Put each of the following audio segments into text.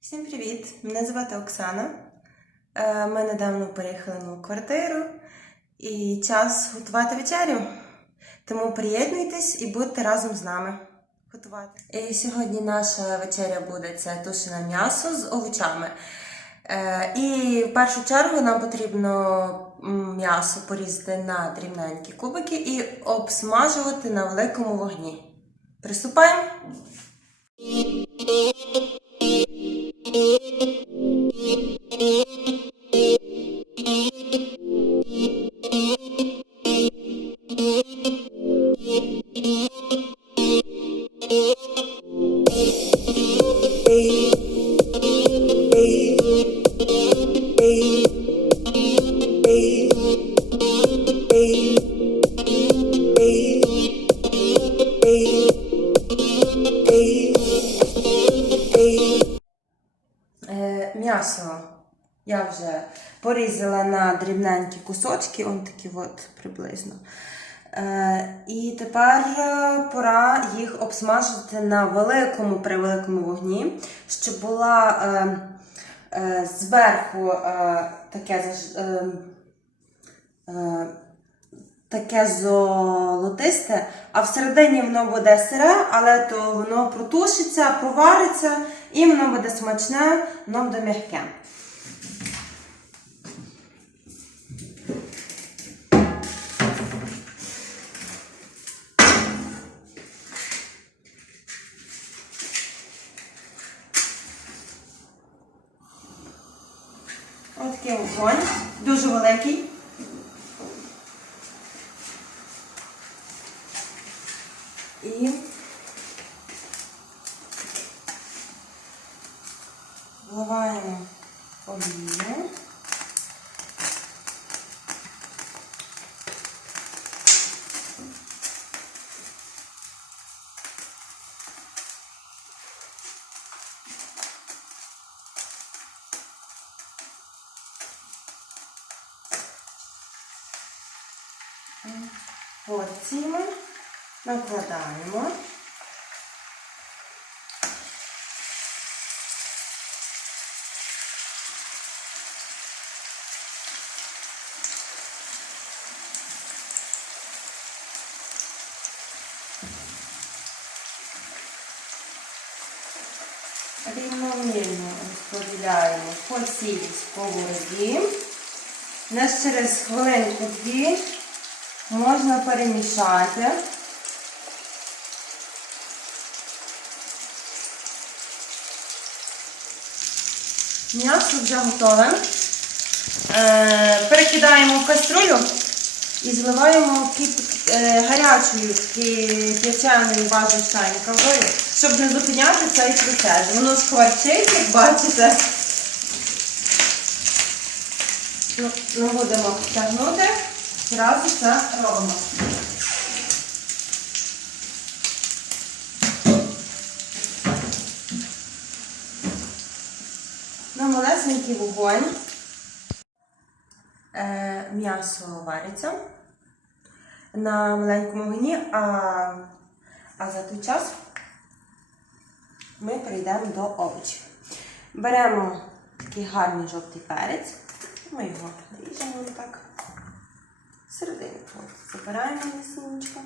Всім привіт! Мене звати Оксана. Е, Ми недавно переїхали нову квартиру і час готувати вечерю. Тому приєднуйтесь і будьте разом з нами готувати. І сьогодні наша вечеря буде це тушене м'ясо з овочами. Е, І в першу чергу нам потрібно м'ясо порізати на дрібненькі кубики і обсмажувати на великому вогні. Приступаємо! М'ясо я вже порізала на дрібненькі кусочки, он такі от приблизно. Е, і тепер е, пора їх обсмажити на великому превеликому вогні, щоб була е, зверху таке, таке золотисте, а всередині воно буде сире, але то воно протушиться, провариться и много да смачна, много да мягка. Порціями накладаємо. Рівномірно розподіляємо по цій сковороді. Десь через хвилинку-дві можна перемішати. М'ясо вже готове. Е, перекидаємо в каструлю і зливаємо е, гарячою кип'яченою базою чайника водою, щоб не зупиняти цей процес. Воно шкварчить, як бачите. Ну, Ми будемо тягнути, зразу це робимо. На малесенький вогонь е, м'ясо вариться на маленькому вогні, а, а за той час ми перейдемо до овочів. Беремо такий гарний жовтий перець, ми його ріжемо так. Серединку. Забираємо Забираємо насінничко.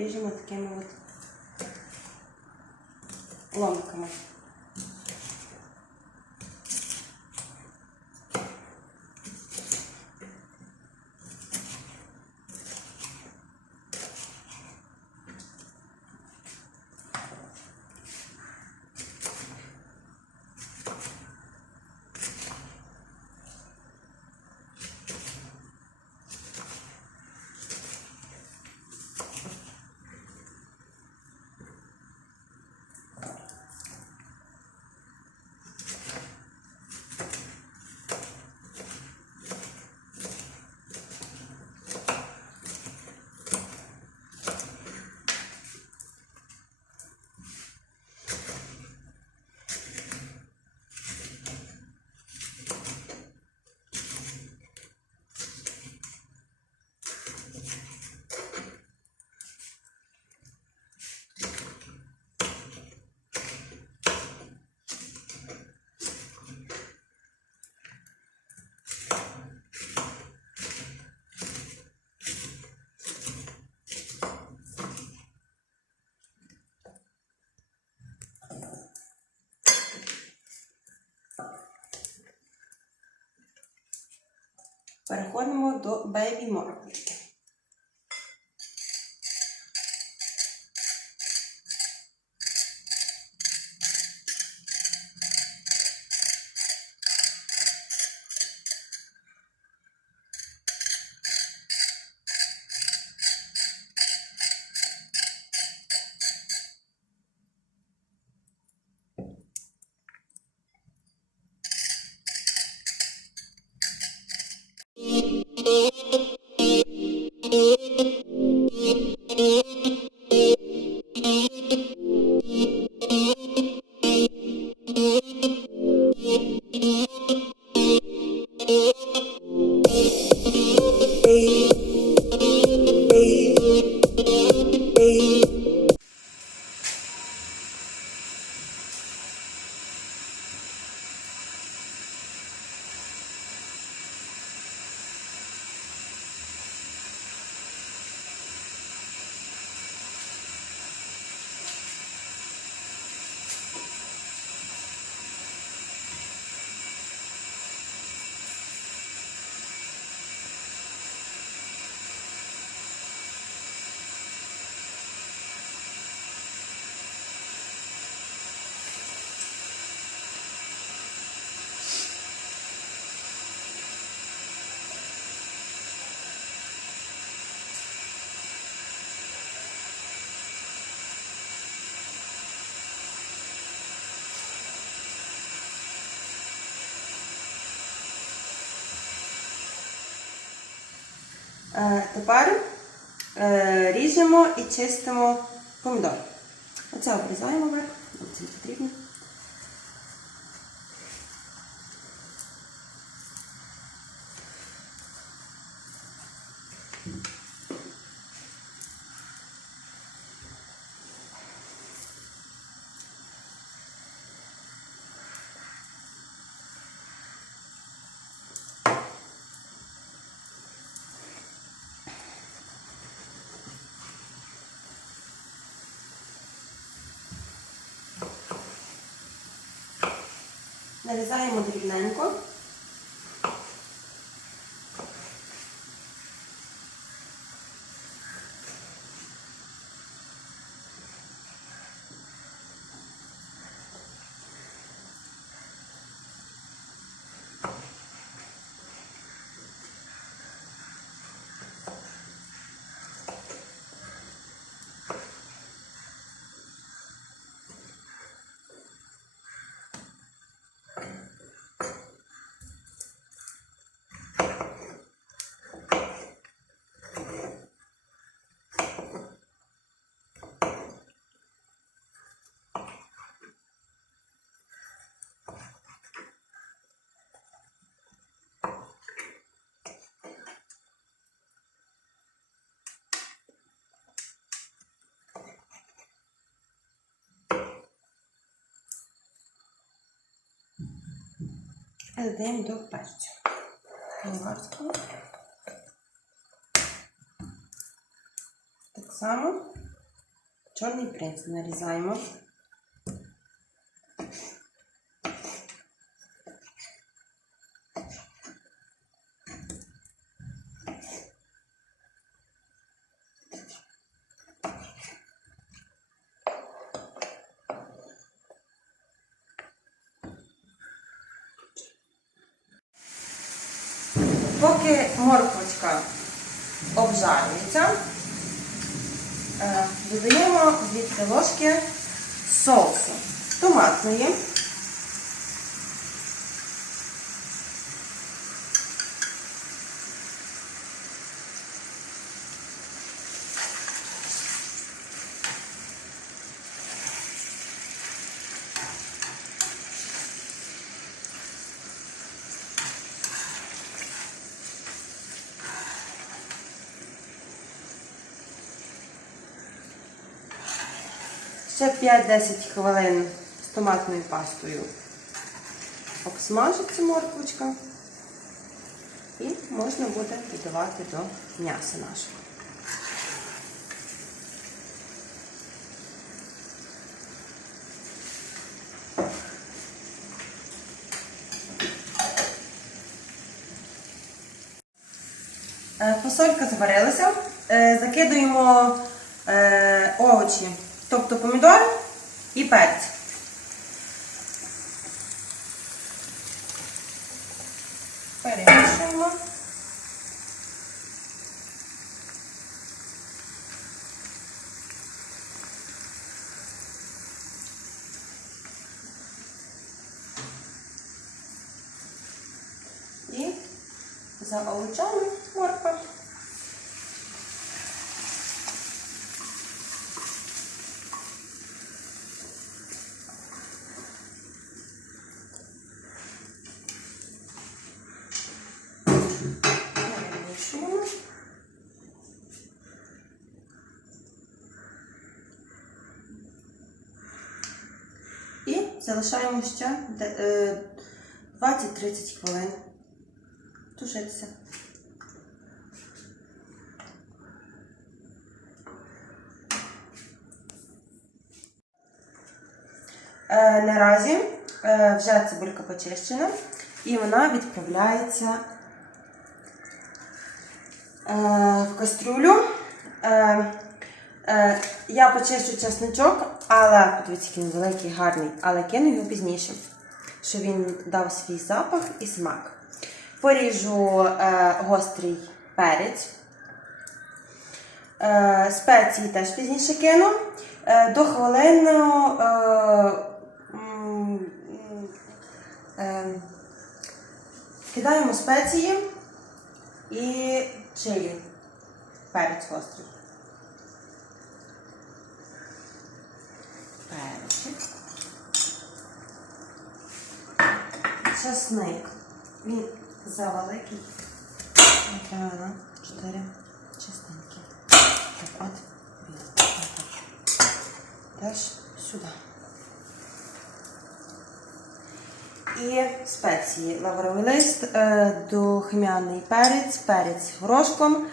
Ріжемо такими от ломками. Переходимо до Baby морквочки. Тепер е, ріжемо і чистимо помідор. Оце обрізаємо верх, це не потрібно. Нарізаємо дрібненько. додаємо до перцю. Болгарського. Так само чорний принц нарізаємо. Обжарюється, е, додаємо 2 ложки соусу томатної. Ще 5-10 хвилин з томатною пастою обсмажиться морквочка. І можна буде додавати до м'яса нашого. фасолька зварилася. Е, закидуємо е, овочі, тобто помідор і перець. Перемішуємо. І за морква. Перемішуємо. І залишаємо ще е, 20-30 хвилин тушитися. Е, наразі е, вже цибулька почищена і вона відправляється е, в кастрюлю. Е, я почищу чесночок, але подивіться, який він великий, гарний, але кину його пізніше, щоб він дав свій запах і смак. Поріжу е, гострий перець. Е, спеції теж пізніше кину. Е, до хвилини е, е, кидаємо спеції і чилі. Перець гострий. Перчик. Часник. Він завеликий. На 4 частинки. Так от. Теж сюди. І спеції. Лавровий лист, е, духмяний перець, перець горошком.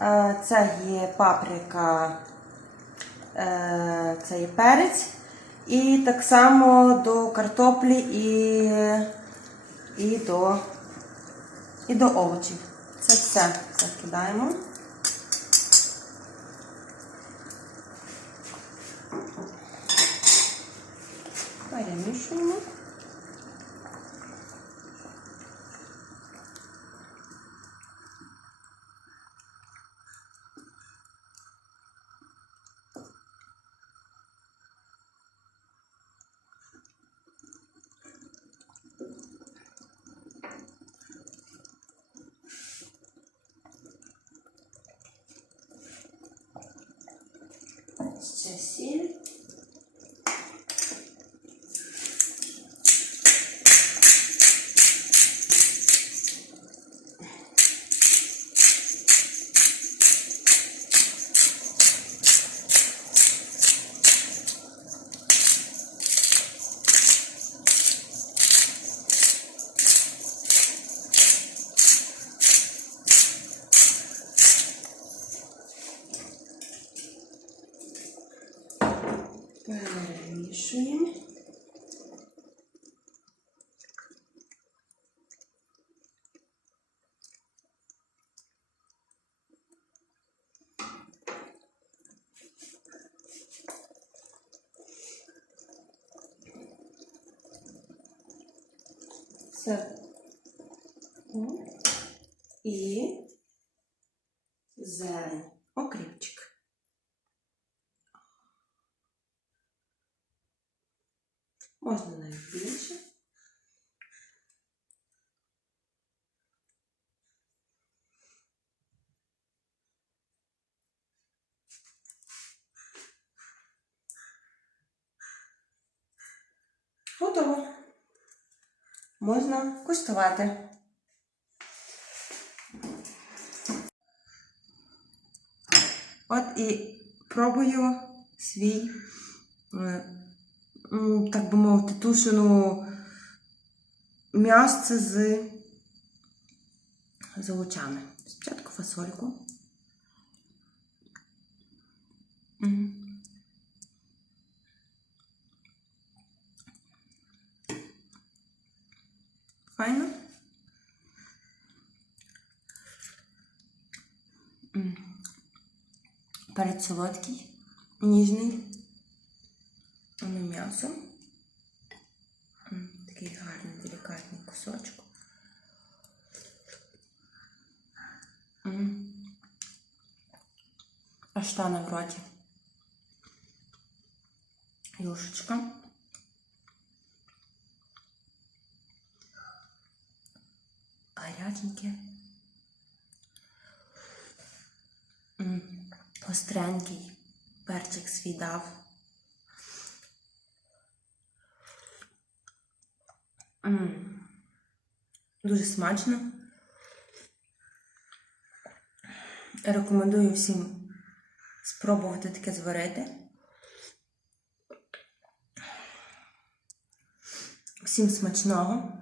Е, Це є паприка, е, це є перець. І так само до картоплі і, і, до, і до овочів. Це все закидаємо. Перемішуємо. Ще сіль. Перемішуємо. Все. І зелень. Окріпчик. Можна навіть більше. Готово. Можна куштувати. От і пробую свій, е, так би мовити, тушену м'ясце з, з. Спочатку фасольку. М. Файно. Перець солодкий, ніжний. Воно м'ясо. Такий гарний, делікатний кусочок. Тане в роті. Юшечка. Гаряченьке. М, Гостренький. Перчик свій дав. Дуже смачно. Рекомендую всім спробувати таке зварити. Всім смачного.